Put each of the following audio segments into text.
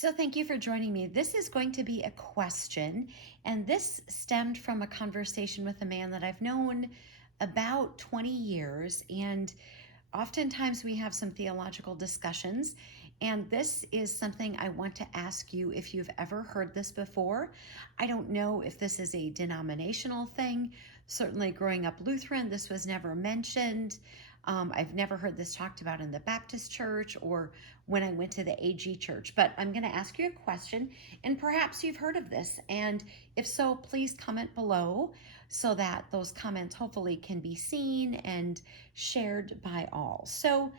So thank you for joining me. This is going to be a question, and this stemmed from a conversation with a man that I've known about 20 years. And oftentimes we have some theological discussions. And this is something I want to ask you if you've ever heard this before. I don't know if this is a denominational thing. Certainly, growing up Lutheran, this was never mentioned. I've never heard this talked about in the Baptist church or when I went to the AG church, but I'm going to ask you a question and perhaps you've heard of this. And if so, please comment below so that those comments hopefully can be seen and shared by all. So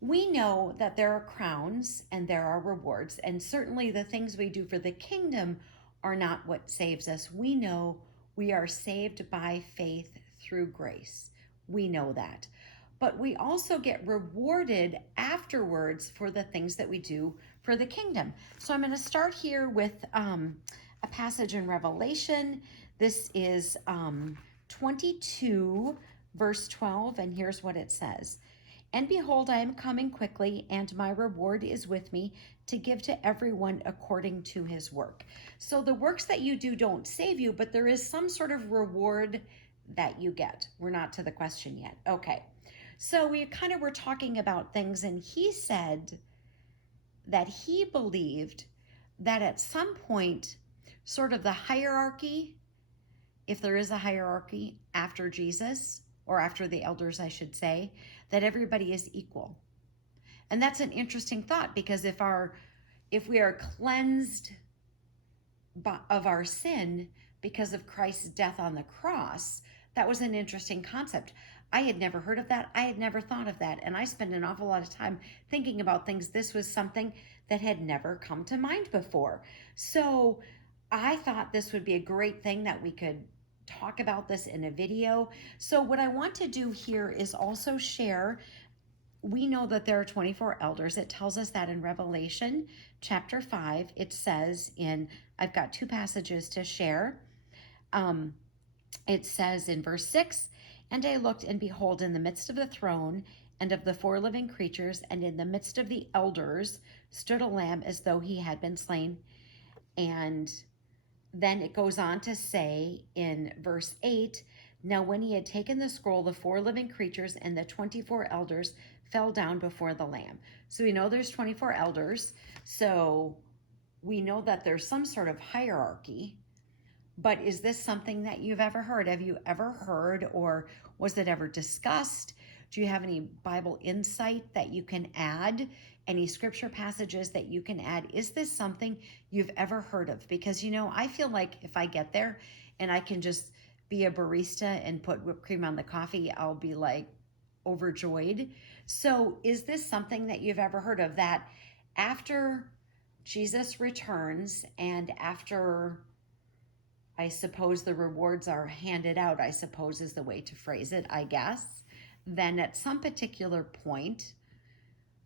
we know that there are crowns and there are rewards, and certainly the things we do for the kingdom are not what saves us. We know we are saved by faith through grace. We know that. But we also get rewarded afterwards for the things that we do for the kingdom. So I'm going to start here with a passage in Revelation. This is 22, verse 12, and here's what it says. And behold, I am coming quickly, and my reward is with me to give to everyone according to his work. So the works that you do don't save you, but there is some sort of reward that you get. We're not to the question yet. Okay. So we kind of were talking about things, and he said that he believed that at some point, sort of the hierarchy, if there is a hierarchy after Jesus, or after the elders, I should say, that everybody is equal. And that's an interesting thought, because if we are cleansed of our sin because of Christ's death on the cross, that was an interesting concept. I had never heard of that. I had never thought of that. And I spent an awful lot of time thinking about things. This was something that had never come to mind before. So I thought this would be a great thing that we could talk about this in a video. So what I want to do here is also share. We know that there are 24 elders. It tells us that in Revelation chapter 5. It says I've got two passages to share. It says in verse 6, and I looked, and behold, in the midst of the throne and of the four living creatures, and in the midst of the elders, stood a lamb as though he had been slain. And then it goes on to say in verse 8, now when he had taken the scroll, the four living creatures and the 24 elders fell down before the Lamb. So we know there's 24 elders. So we know that there's some sort of hierarchy. But is this something that you've ever heard? Have you ever heard, or was it ever discussed? Do you have any Bible insight that you can add? Any scripture passages that you can add? Is this something you've ever heard of? Because, I feel like if I get there and I can just be a barista and put whipped cream on the coffee, I'll be like overjoyed. So is this something that you've ever heard of, that after Jesus returns and after, I suppose, the rewards are handed out, I suppose is the way to phrase it, I guess, then at some particular point,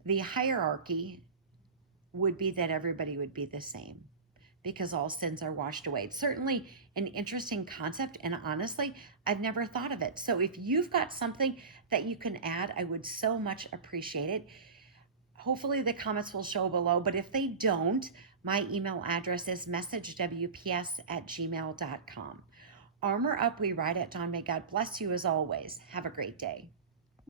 the hierarchy would be that everybody would be the same because all sins are washed away. It's certainly an interesting concept, and honestly, I've never thought of it. So if you've got something that you can add, I would so much appreciate it. Hopefully the comments will show below, but if they don't, my email address is messagewps@gmail.com. Armor up, we ride at dawn. May God bless you as always. Have a great day.